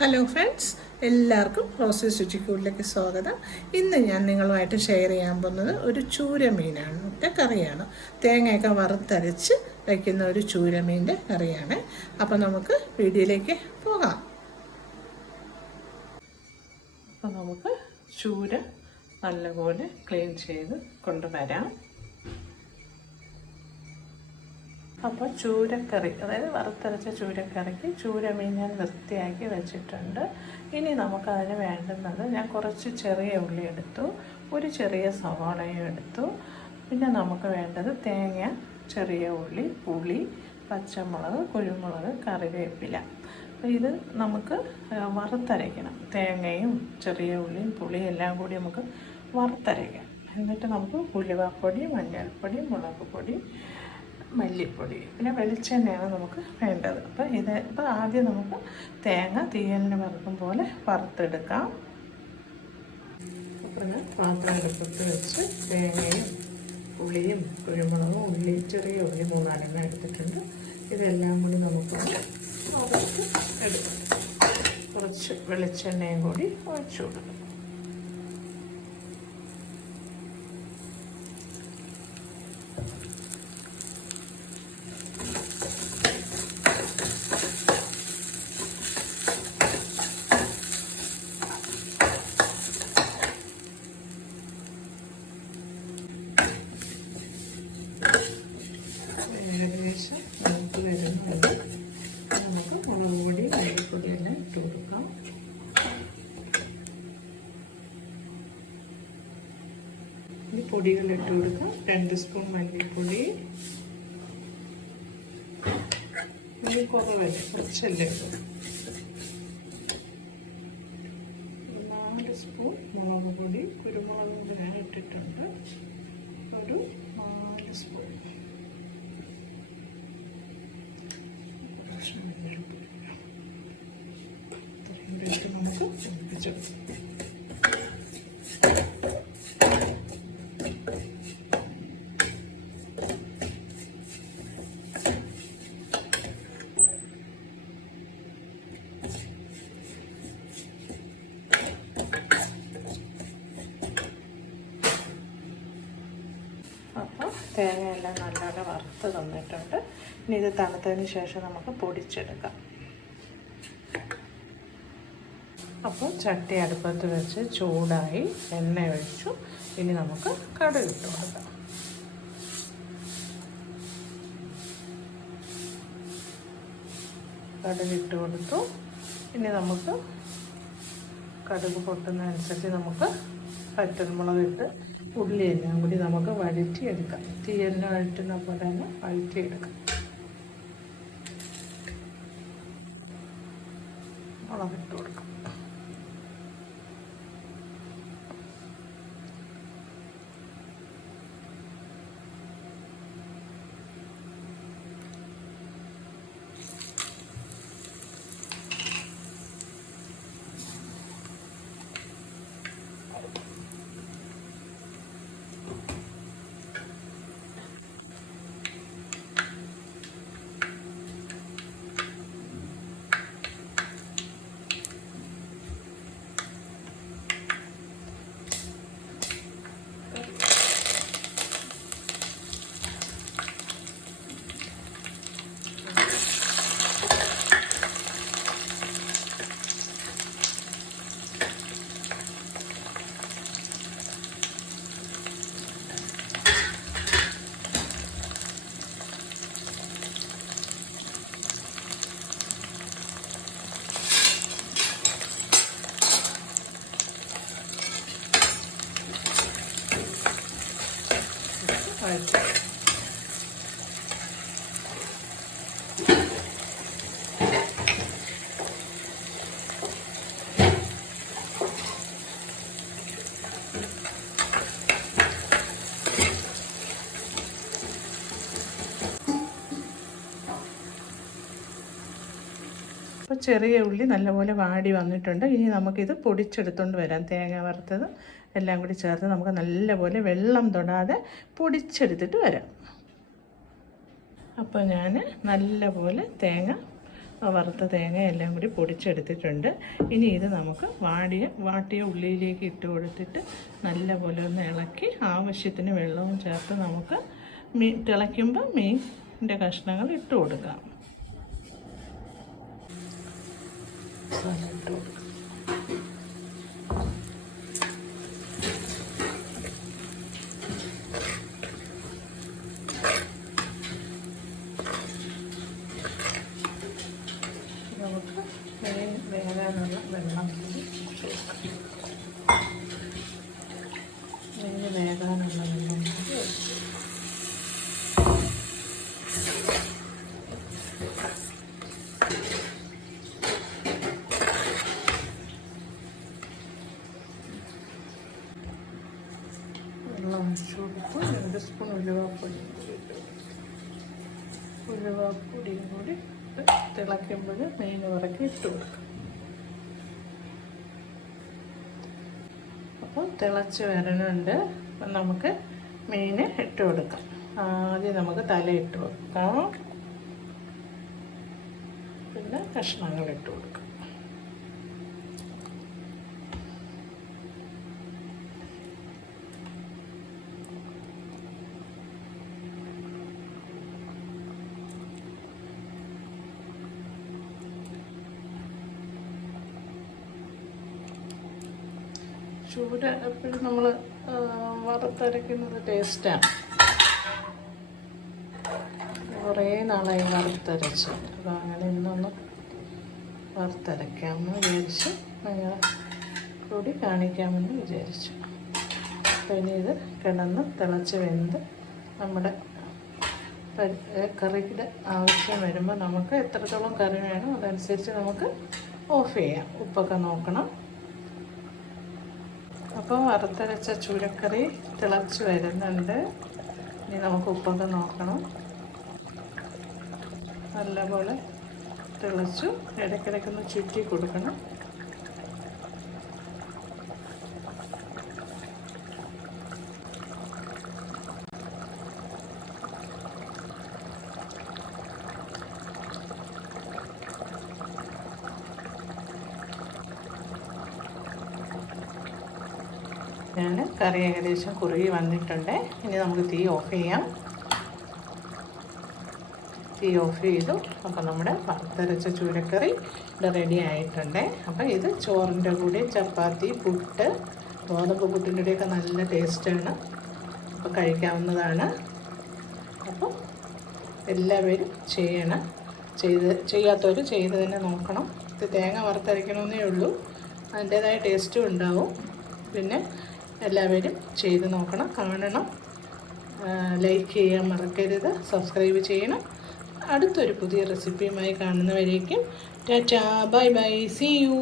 Hello friends, എല്ലാവർക്കും റോസീസ് രുചിക്കൂടിലേക്ക് സ്വാഗതം. ഇന്ന് ഞാൻ നിങ്ങളുമായിട്ട് ഷെയർ ചെയ്യാൻ പോകുന്നത് ഒരു ചൂരമീനാണ് കറിയാണ്. തേങ്ങയൊക്കെ വറുത്തരച്ച് വയ്ക്കുന്ന ഒരു ചൂരമീൻ്റെ കറിയാണ്. അപ്പോൾ നമുക്ക് വീഡിയോയിലേക്ക് പോകാം. അപ്പോൾ നമുക്ക് ചൂര നല്ലപോലെ ക്ലീൻ ചെയ്ത് കൊണ്ടുവരാം. അപ്പോൾ ചൂരക്കറി, അതായത് വറുത്തരച്ച ചൂരക്കറിക്ക് ചൂരമീൻ ഞാൻ വൃത്തിയാക്കി വെച്ചിട്ടുണ്ട്. ഇനി നമുക്കതിന് വേണ്ടുന്നത്, ഞാൻ കുറച്ച് ചെറിയ ഉള്ളി എടുത്തു, ഒരു ചെറിയ സവാളയും എടുത്തു. പിന്നെ നമുക്ക് വേണ്ടത് തേങ്ങ, ചെറിയ ഉള്ളി, പുളി, പച്ചമുളക്, കുരുമുളക്, കറിവേപ്പില. ഇത് നമുക്ക് വറുത്തരയ്ക്കണം. തേങ്ങയും ചെറിയ ഉള്ളിയും പുളിയും എല്ലാം കൂടി നമുക്ക് വറുത്തരയ്ക്കാം. എന്നിട്ട് നമുക്ക് ഉലുവാപ്പൊടി, മഞ്ഞൾപ്പൊടി, മുളക് പൊടി, മല്ലിപ്പൊടി, പിന്നെ വെളിച്ചെണ്ണയാണ് നമുക്ക് വേണ്ടത്. അപ്പോൾ ആദ്യം നമുക്ക് തേങ്ങ തീയലിന് വറുക്കും പോലെ വറുത്തെടുക്കാം. അപ്പോൾ ഞാൻ പാത്രം അടുപ്പത്ത് വെച്ച് തേങ്ങയും പുളിയും കുരുമുളകും ഉള്ളി, ചെറിയ ഉള്ളി 3 എടുത്തിട്ടുണ്ട്. ഇതെല്ലാം കൂടി നമുക്ക് വറുത്ത് എടുക്കാം. കുറച്ച് വെളിച്ചെണ്ണയും കൂടി ഒഴിച്ചു കൊടുക്കും. ഏകദേശം നമുക്ക് വരുന്നുണ്ട്. നമുക്ക് മുളക് പൊടി, മല്ലിപ്പൊടിയെല്ലാം ഇട്ട് കൊടുക്കാം. ഈ പൊടികളിട്ട് കൊടുക്കാം. 2 സ്പൂൺ മല്ലിപ്പൊടി, കുറവല്ല, കുറച്ചല്ലേ ഇടും. 4 സ്പൂൺ മുളക് പൊടി, കുരുമുളക് പൊടി ഞാൻ ഇട്ടിട്ടുണ്ട്. ഒരു 4 സ്പൂൺ നമുക്ക് ഒഴിച്ചു. അപ്പോൾ തേങ്ങയെല്ലാം നല്ലപോലെ വറുത്ത് തന്നിട്ടുണ്ട്. ഇനി ഇത് തണുത്തതിന് ശേഷം നമുക്ക് പൊടിച്ചെടുക്കാം. അപ്പോൾ ചട്ടി അടുപ്പത്ത് വെച്ച് ചൂടായി, എണ്ണ ഒഴിച്ചു. ഇനി നമുക്ക് കടുക് ഇട്ട് കൊടുക്കാം. കടുക് ഇട്ട് കൊടുത്തു. ഇനി നമുക്ക് കടുക് പൊട്ടുന്നതനുസരിച്ച് നമുക്ക് പച്ചമുളക് ഇട്ട് ഉള്ളി എല്ലാം കൂടി നമുക്ക് വഴറ്റിയെടുക്കാം. തീയെല്ലാം വഴറ്റുന്ന പോലെ തന്നെ വഴറ്റിയെടുക്കാം. മുളകിട്ട് കൊടുക്കാം. അപ്പോൾ ചെറിയ ഉള്ളി നല്ലപോലെ വാടി വന്നിട്ടുണ്ട്. ഇനി നമുക്കിത് പൊടിച്ചെടുത്തുകൊണ്ട് വരാം. തേങ്ങ വറുത്തത് എല്ലാം കൂടി ചേർത്ത് നമുക്ക് നല്ലപോലെ വെള്ളം തൊടാതെ പൊടിച്ചെടുത്തിട്ട് വരാം. അപ്പോൾ ഞാൻ നല്ലപോലെ തേങ്ങ വറുത്ത തേങ്ങ എല്ലാം കൂടി പൊടിച്ചെടുത്തിട്ടുണ്ട്. ഇനി ഇത് നമുക്ക് വാട്ടിയ ഉള്ളിയിലേക്ക് ഇട്ട് കൊടുത്തിട്ട് നല്ലപോലെ ഒന്ന് ഇളക്കി ആവശ്യത്തിന് വെള്ളവും ചേർത്ത് നമുക്ക് തിളയ്ക്കുമ്പോൾ മീനിൻ്റെ കഷ്ണങ്ങൾ ഇട്ട് കൊടുക്കാം. നമുക്ക് മീൻ വേകാനുള്ള വെള്ളം മീൻ വേകാനുള്ള വെള്ളം വെള്ളം ഒഴിച്ചു കൊടുക്കും. 2 സ്പൂൺ ഉലുവാപ്പൊടിയും കൂടി തിളയ്ക്കുമ്പോൾ മീൻ ഇറക്കി ഇട്ട് കൊടുക്കും. അപ്പോൾ തിളച്ച് വരണുണ്ട്. അപ്പം നമുക്ക് മീൻ ഇട്ട് കൊടുക്കാം. ആദ്യം നമുക്ക് തല ഇട്ട് കൊടുക്കാം, പിന്നെ കഷ്ണങ്ങൾ ഇട്ട് കൊടുക്കാം. ചൂര എപ്പോഴും നമ്മൾ വറുത്തരയ്ക്കുന്നത് ടേസ്റ്റാണ്. കുറേ നാളായി വറുത്തരച്ച്, അപ്പോൾ അങ്ങനെ ഇന്നൊന്ന് വറുത്തരയ്ക്കാമെന്ന് വിചാരിച്ച് നിങ്ങൾ കൂടി കാണിക്കാമെന്ന് വിചാരിച്ചു. അപ്പോൾ ഇനി ഇത് കിടന്ന് തിളച്ച് വെന്ത് നമ്മുടെ കറിയുടെ ആവശ്യം വരുമ്പോൾ നമുക്ക് എത്രത്തോളം കറി വേണം അതനുസരിച്ച് നമുക്ക് ഓഫ് ചെയ്യാം. ഉപ്പൊക്കെ നോക്കണം. അപ്പോൾ വറുത്തരച്ച ചൂരക്കറി തിളച്ച് വരുന്നുണ്ട്. ഇനി നമുക്ക് ഉപ്പൊക്കെ നോക്കണം. നല്ലപോലെ തിളച്ചു. ഇടയ്ക്കിടയ്ക്കൊന്ന് ചുറ്റി കൊടുക്കണം. ഞാൻ കറി ഏകദേശം കുറുകി വന്നിട്ടുണ്ട്. ഇനി നമുക്ക് തീ ഓഫ് ചെയ്യാം. തീ ഓഫ് ചെയ്തു. അപ്പോൾ നമ്മുടെ വറുത്തരച്ച ചൂരക്കറി ഇവിടെ റെഡി ആയിട്ടുണ്ട്. അപ്പോൾ ഇത് ചോറിൻ്റെ കൂടെ ചപ്പാത്തി, പുട്ട്, ഗോതമ്പ് പുട്ടിൻ്റെ കൂടെയൊക്കെ നല്ല ടേസ്റ്റാണ്. അപ്പോൾ കഴിക്കാവുന്നതാണ്. അപ്പോൾ എല്ലാവരും ചെയ്യണം. ചെയ്യാത്തവർ ചെയ്ത് തന്നെ നോക്കണം. ഇത് തേങ്ങ വറുത്തരയ്ക്കണമെന്നേ ഉള്ളൂ, അതിൻ്റേതായ ടേസ്റ്റും ഉണ്ടാവും. പിന്നെ എല്ലാവരും ചെയ്ത് നോക്കണം, കാണണം, ലൈക്ക് ചെയ്യാൻ മറക്കരുത്, സബ്സ്ക്രൈബ് ചെയ്യണം. അടുത്തൊരു പുതിയ റെസിപ്പിയുമായി കാണുന്നവരേക്കും tata, bye bye, see U.